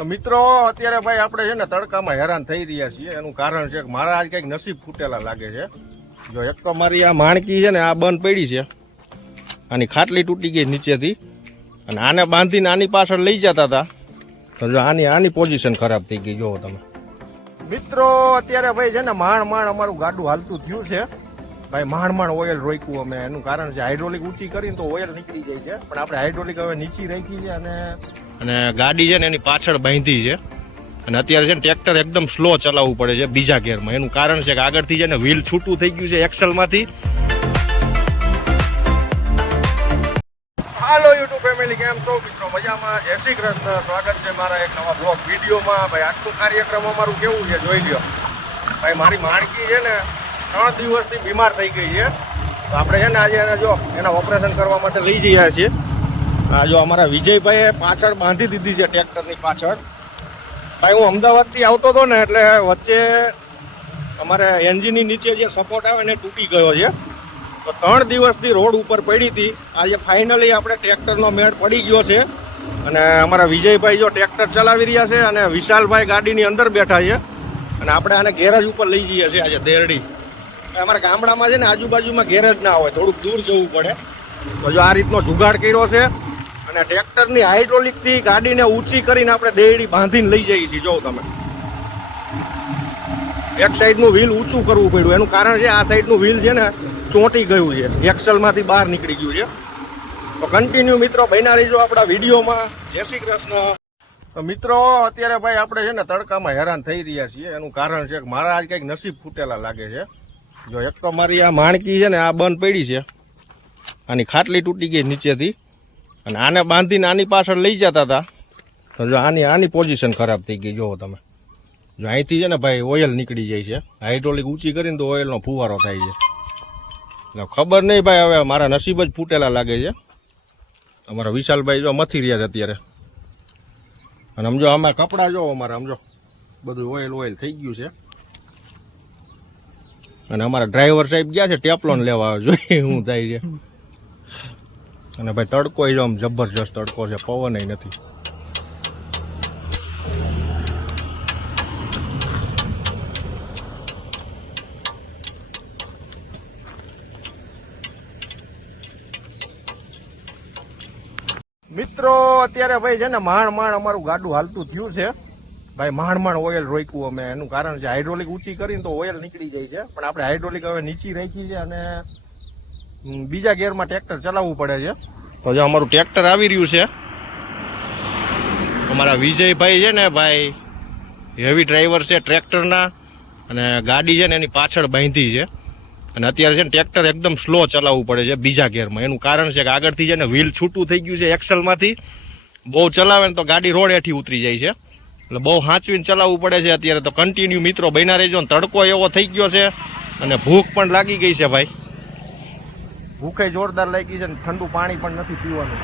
મિત્રો, અત્યારે ભાઈ આપણે છે ને તડકામાં હેરાન થઈ રહ્યા છીએ. એનું કારણ છે કે મારા આજ કંઈક નસીબ ફૂટેલા લાગે છે. જો એક તો મારી આ માણકી છે ને, આ બંધ પડી છે. આની ખાટલી તૂટી ગઈ નીચેથી. અને આને બાંધીને આની પાછળ લઈ જતા હતા. તો જો આની આની પોઝિશન ખરાબ થઈ ગઈ જુઓ તમે. મિત્રો, અત્યારે ભાઈ છે ને, માણ માણ અમારું ગાડું હાલતું થયું છે. ભાઈ માંડ માંડ ઓઇલ રોક્યું અમે. એનું કારણ છે હાઇડ્રોલિક ઊંચી કરીને તો ઓઇલ નીકળી જાય છે. પણ આપણે હાઇડ્રોલિક હવે નીચી રાખી છે અને અને ગાડી છે ને એની પાછળ બાંધી છે. અને અત્યારે છે ને ટ્રેક્ટર એકદમ સ્લો ચલાવવું પડે છે બીજા ગેરમાં એનું કારણ છે કે આગળથી છે ને વ્હીલ છૂટું થઈ ગયું છે એક્સલમાંથી. હાલો યુટ્યુબ ફેમિલી કેમ છો મિત્રો? મજામાં? જય શ્રી કૃષ્ણ. સ્વાગત છે મારા એક નવા બ્લોગ વિડીયોમાં. ભાઈ આજનું કાર્યક્રમ અમારું કેવું છે? જોઈ લ્યો. ભાઈ મારી માણકી છે ને ત્રણ દિવસથી બીમાર થઈ ગઈ છે. તો આપણે છે ને આજે એને જો એના ઓપરેશન કરવા માટે લઈ જઈએ છીએ. આ જો અમારા વિજયભાઈએ પાછળ બાંધી દીધી છે ટ્રેક્ટરની પાછળ. ભાઈ, હું અમદાવાદથી આવતો હતો ને એટલે વચ્ચે અમારે એન્જિનની નીચે જે સપોર્ટ આવે ને એ તૂટી ગયો છે. તો ત્રણ દિવસથી રોડ ઉપર પડી હતી. આજે ફાઇનલી આપણે ટ્રેક્ટરનો મેળ પડી ગયો છે. અને અમારા વિજયભાઈ જો ટ્રેક્ટર ચલાવી રહ્યા છે અને વિશાલભાઈ ગાડીની અંદર બેઠા છે. અને આપણે આને ગેરેજ ઉપર લઈ જઈએ છીએ આજે દેરડી. અમારા ગામડામાં છે ને આજુબાજુમાં ગેરેજ ના હોય, થોડુંક દૂર જવું પડે. તો જો આ રીતનો જુગાડ કર્યો છે અને ટ્રેક્ટરની હાઇડ્રોલિકથી ગાડીને ઊંચી કરીને આપણે દેડી બાંધીને લઈ જઈએ છીએ. જો તમે. એક સાઈડનું વ્હીલ ઊંચું કરવું પડ્યું. એનું કારણ છે આ સાઈડનું વ્હીલ છે ને ચોંટી ગયું છે. એક્સલમાંથી બહાર નીકળી ગયું છે. તો કન્ટિન્યુ મિત્રો બન્યા રહીજો આપણા વિડીયોમાં. જય શ્રી કૃષ્ણ. તો મિત્રો, અત્યારે ભાઈ આપણે છે ને તડકામાં હેરાન થઈ રહ્યા છીએ. એનું કારણ છે કે મારા આજ કંઈક નસીબ ફૂટેલા લાગે છે. જો એક તો મારી આ માણકી છે ને, આ બંધ પડી છે. આની ખાટલી તૂટી ગઈ નીચેથી. અને આને બાંધીને આની પાછળ લઈ જતા હતા. તો જો આની આની પોઝિશન ખરાબ થઈ ગઈ જુઓ તમે. જો અહીંથી છે ને ભાઈ ઓઇલ નીકળી જાય છે. હાઇડ્રોલિક ઊંચી કરીને તો ઓઇલનો ફુવારો થાય છે. એટલે ખબર નહીં ભાઈ હવે મારા નસીબ જ ફૂટેલા લાગે છે. અમારા વિશાલભાઈ જો મથી રહ્યા છે અત્યારે. અને સમજો, આમાં કપડાં જો અમારે, સમજો. બધું ઓઇલ ઓઇલ થઈ ગયું છે. અને અમારા ડ્રાઈવર સાહેબ ગયા છે ટેપલોન લેવા, જોઈએ શું થાય છે. અને ભાઈ તડકો જો આમ જબરજસ્ત તડકો છે પવન નથી. મિત્રો, અત્યારે ભાઈ છે ને માણ માણ અમારું ગાડું હાલતું થયું છે. ભાઈ માંડ માંડ ઓઇલ રોક્યું અમે. એનું કારણ છે હાઇડ્રોલિક ઊંચી કરીને તો ઓઇલ નીકળી જાય છે. પણ આપણે હાઇડ્રોલિક હવે નીચી રાખી છે અને બીજા ગેરમાં ટ્રેક્ટર ચલાવવું પડે છે. તો જો અમારું ટ્રેક્ટર આવી રહ્યું છે. અમારા વિજયભાઈ છે ને ભાઈ હેવી ડ્રાઈવર છે ટ્રેક્ટરના અને ગાડી છે ને એની પાછળ બાંધી છે. અને અત્યારે છે ને ટ્રેક્ટર એકદમ સ્લો ચલાવવું પડે છે બીજા ગેરમાં એનું કારણ છે કે આગળથી છે ને વ્હીલ છૂટું થઈ ગયું છે એક્સલમાંથી બહુ ચલાવે ને તો ગાડી રોડ હેઠી ઉતરી જાય છે. એટલે બહુ હાંચવીને ચલાવવું પડે છે અત્યારે તો કન્ટિન્યુ મિત્રો બન્યા રહેજો ને તડકો એવો થઈ ગયો છે અને ભૂખ પણ લાગી ગઈ છે ભાઈ. ભૂખે જોરદાર લાગી છે ને ઠંડુ પાણી પણ નથી પીવાનું.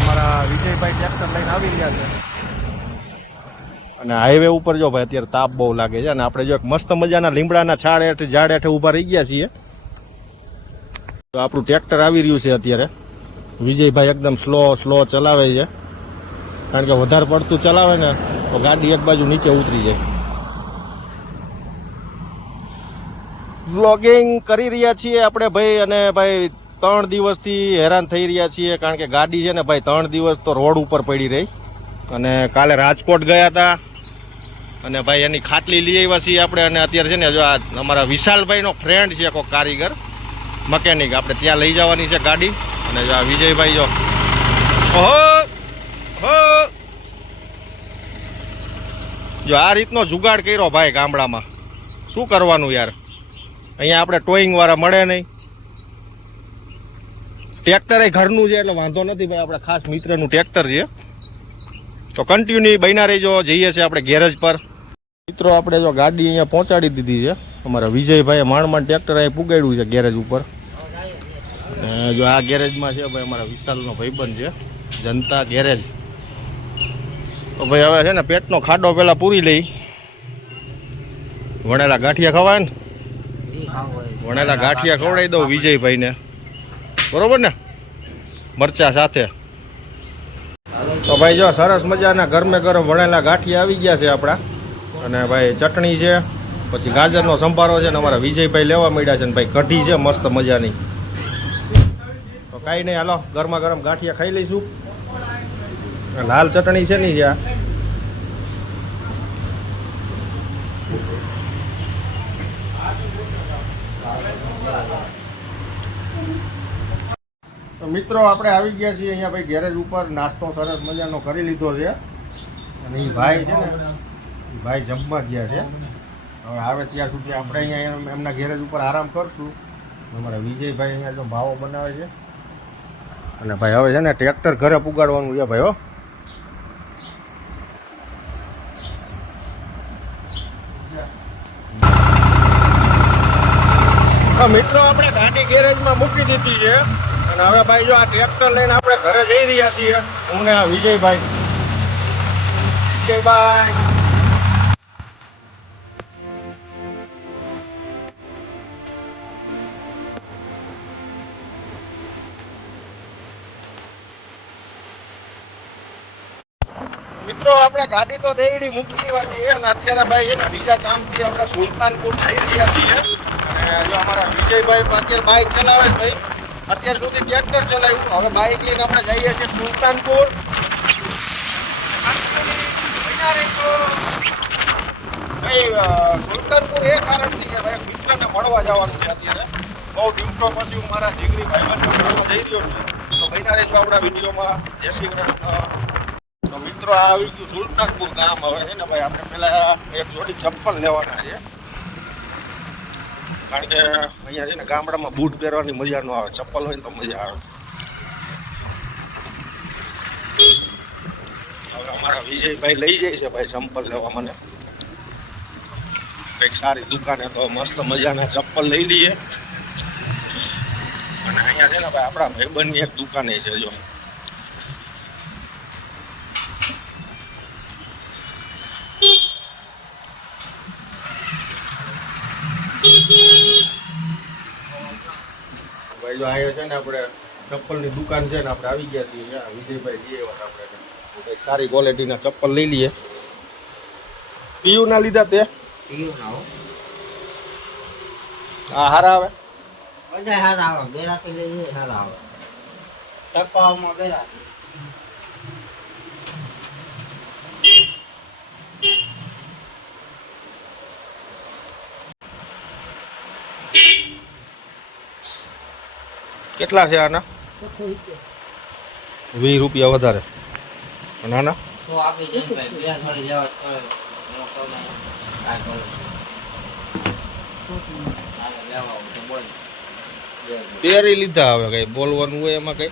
અમારા વિજયભાઈ ટ્રેક્ટર લઈને આવી રહ્યા છે. અને હાઈવે ઉપર જો ભાઈ અત્યારે તાપ બહુ લાગે છે અને આપણે જો એક મસ્ત મજાના લીમડાના છાડ હેઠે ઝાડ હેઠે ઊભા રહી ગયા છીએ. તો આપણું ટ્રેક્ટર આવી રહ્યું છે અત્યારે. વિજયભાઈ એકદમ સ્લો સ્લો ચલાવે છે. કારણ કે વધારે પડતું ચલાવે ને, તો ગાડી એક બાજુ નીચે ઉતરી જાય. વ્લોગિંગ કરી રહ્યા છીએ આપણે ભાઈ અને ભાઈ ત્રણ દિવસથી હેરાન થઈ રહ્યા છીએ કારણ કે ગાડી છે ને ભાઈ ત્રણ દિવસ તો રોડ ઉપર પડી રહી. અને કાલે રાજકોટ ગયા હતા. અને ભાઈ એની ખાટલી લઈ આવ્યા છીએ આપણે અને અત્યારે છે ને જો આ અમારા વિશાલભાઈનો ફ્રેન્ડ છે કોઈ કારીગર મકેનિક આપણે ત્યાં લઈ જવાની છે ગાડી. અને જો આ વિજયભાઈ જો ઓહો! જો આ રીતનો જુગાડ કર્યો ભાઈ ગામડામાં. શું કરવાનું યાર? અહીંયા આપણે ટોઈંગ વાળા મળે નહીં. ટ્રેક્ટર એ ઘરનું છે એટલે વાંધો નથી ભાઈ, આપણે ખાસ મિત્રનું ટ્રેક્ટર છે. તો કન્ટિન્યુ બન્યા રહીજો, જઈએ છીએ આપણે ગેરેજ પર. મિત્રો, આપણે જો ગાડી અહીંયા પહોંચાડી દીધી છે. અમારા વિજયભાઈએ માંડ ટ્રેક્ટર અહીં પુગાડ્યું છે ગેરેજ ઉપર. જો આ ગેરેજમાં છે ભાઈ, અમારા વિશાલનો ભાઈબંધ છે. જનતા ગેરેજ તો ભાઈ હવે છે ને પેટનો ખાડો પેલા પૂરી લઈ. વણેલા ગાંઠિયા ખવાય ને? વણેલા ગાંઠિયા ખવડાવી દઉં વિજયભાઈને. બરોબર ને? મરચા સાથે. તો ભાઈ જો સરસ મજાના ગરમે ગરમ વણેલા ગાંઠિયા આવી ગયા છે આપણા. અને ભાઈ ચટણી છે પછી ગાજરનો સંભારો છે ને અમારા વિજયભાઈ લેવા મળ્યા છે ને ભાઈ કઢી છે મસ્ત મજાની. તો કાંઈ નહીં હાલો ગરમા ગરમ ગાંઠિયા ખાઈ લઈશું. લાલ ચટણી છે ને જ્યાં તો મિત્રો, આપણે આવી ગયા છીએ અહીંયા ભાઈ ગેરેજ ઉપર. નાસ્તો સરસ મજાનો કરી લીધો છે. અને એ ભાઈ છે ને એ ભાઈ જમવા ગયા છે. હવે આવે ત્યાં સુધી આપણે અહીંયા એમના ગેરેજ ઉપર આરામ કરશું. અમારા વિજયભાઈ અહીંયા જો ભાવો બનાવે છે. અને ભાઈ હવે છે ને ટ્રેક્ટર ઘરે પુગાડવાનું છે ભાઈ હો. મિત્રો આપણે ગાડી ગેરેજમાં મૂકી દીધી છે. અને હવે ભાઈ જો આ ટ્રેક્ટર લઈને આપણે ઘરે જઈ રહ્યા છીએ, હું ને આ વિજયભાઈ. વિજયભાઈ. આપણે ગાડી તો દેડી મૂકી દેવા છે અને અત્યારે ભાઈ એક બીજા કામથી આપણે સુલતાનપુર જઈ રહ્યા છીએ. અને જો અમારા વિજયભાઈ અત્યારે બાઇક ચલાવે ભાઈ, અત્યાર સુધી ટ્રેક્ટર ચલાવ્યું. હવે બાઇક લઈને આપણે જઈએ છીએ સુલતાનપુર. ભાઈ સુલતાનપુર એ કારણથી કે ભાઈ, મિત્રને મળવા જવાનું છે અત્યારે. બહુ દિવસો પછી હું મારા જીગરી ભાઈબંધને જઈ રહ્યો છું. તો મહિના રહેજો આપણા વિડીયોમાં જય શ્રી કૃષ્ણ. તો મિત્રો આ આવી ગયું સુલતાનપુર ગામ હવે છે ને ભાઈ? આપણે પેલા એક જોડી ચપ્પલ લેવાના છે. કારણ કે અહીંયા છે ને ગામડામાં બૂટ પહેરવાની મજા ન આવે. ચપ્પલ હોય ને તો મજા આવે. હવે અમારા વિજયભાઈ લઈ જાય છે ભાઈ ચંપલ લેવા મને. કંઈક સારી દુકાને તો મસ્ત મજાના ચપ્પલ લઈ લઈએ. અને અહીંયા છે ને ભાઈ આપણા ભાઈબંધની એક દુકાને છે જો. જો અહીંયા છે ને આપણે ચપ્પલની દુકાન છે ને આપણે આવી ગયા છીએ અહીંયા. વિજયભાઈ જઈએ વાત આપણે. કંઈક સારી ક્વોલિટીના ચપ્પલ લઈ લઈએ. પીયુ ના લીધા તે? હા. હારા આવે? બધા હારા આવે. બેરાથી લઈએ હારા આવે. ટકાઓમાં બેરાથી. કેટલા છે આના? વીસ રૂપિયા વધારે. નાના. તેરી લીધા હવે કઈ બોલવાનું હોય એમાં કઈ?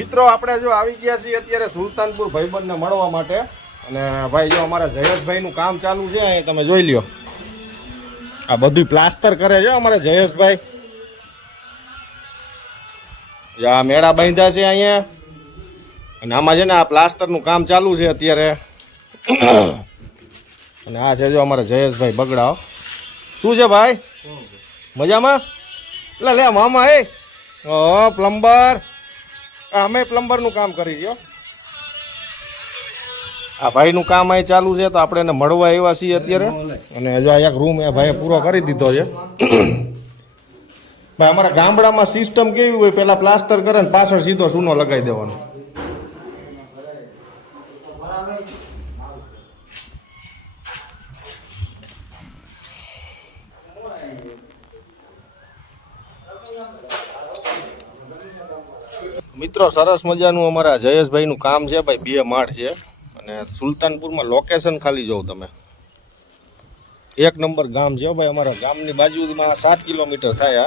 મિત્રો આપણે જો આવી ગયા છીએ અત્યારે સુલતાનપુર ભાઈબંધને મળવા માટે. અને ભાઈ જો અમારા જયેશભાઈનું કામ ચાલુ છે અહીં તમે જોઈ લ્યો. આ બધું પ્લાસ્ટર કરે છે અમારા જયેશભાઈ. આ મેળા બાંધ્યા છે અહીંયા. અને આમાં છે ને આ પ્લાસ્ટરનું કામ ચાલુ છે અત્યારે. અને આ છે જો અમારા જયેશભાઈ બગડાઓ. શું છે ભાઈ? મજામાં? એટલે લે મામા એ ઓ પ્લમ્બર. અમે પ્લમ્બરનું કામ કરી ગયો આ ભાઈનું કામ અહીં ચાલુ છે તો આપણે એને મળવા આવ્યા છીએ અત્યારે. અને જો આ એક રૂમ એ ભાઈએ પૂરો કરી દીધો છે. ભાઈ અમારા ગામડામાં સિસ્ટમ કેવી હોય પેલા પ્લાસ્ટર કરે ને પાછળ સીધો સૂનો લગાવી દેવાનો. મિત્રો, સરસ મજાનું અમારા જયેશભાઈનું કામ છે ભાઈ, બે માળ છે. અને સુલતાનપુરમાં લોકેશન ખાલી જોઉં તમે. એક નંબર ગામ છે ભાઈ, અમારા ગામની બાજુમાં સાત કિલોમીટર થાય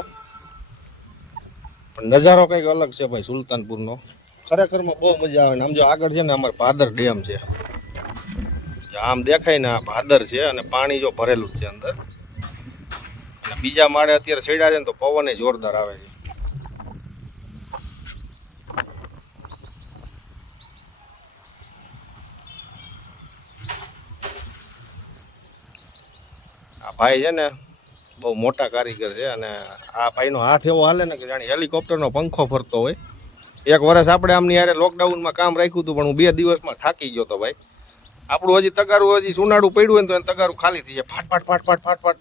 પણ નજારો કંઈક અલગ છે ભાઈ, સુલતાનપુરનો. ખરેખરમાં બહુ મજા આવે ને, આમ જો આગળ છે ને, અમારે ભાદર ડેમ છે. આમ દેખાય ને, આ ભાદર છે અને પાણી જો ભરેલું છે અંદર. અને બીજા માળે અત્યારે છેડા છે ને, તો પવન જોરદાર આવે છે. ભાઈ છે ને બહુ મોટા કારીગર છે અને આ ભાઈનો હાથ એવો હાલે ને કે જાણે હેલિકોપ્ટરનો પંખો ફરતો હોય. એક વર્ષ આપણે આમની યારે લોકડાઉનમાં કામ રાખ્યું હતું, પણ હું બે દિવસમાં થાકી ગયો હતો ભાઈ. આપણું હજી તગારું હજી સુનાડું પડ્યું હોય ને તો તગારું ખાલી થઈ જાય. ફાટ ફાટ ફાટ ફાટ ફાટ ફાટ.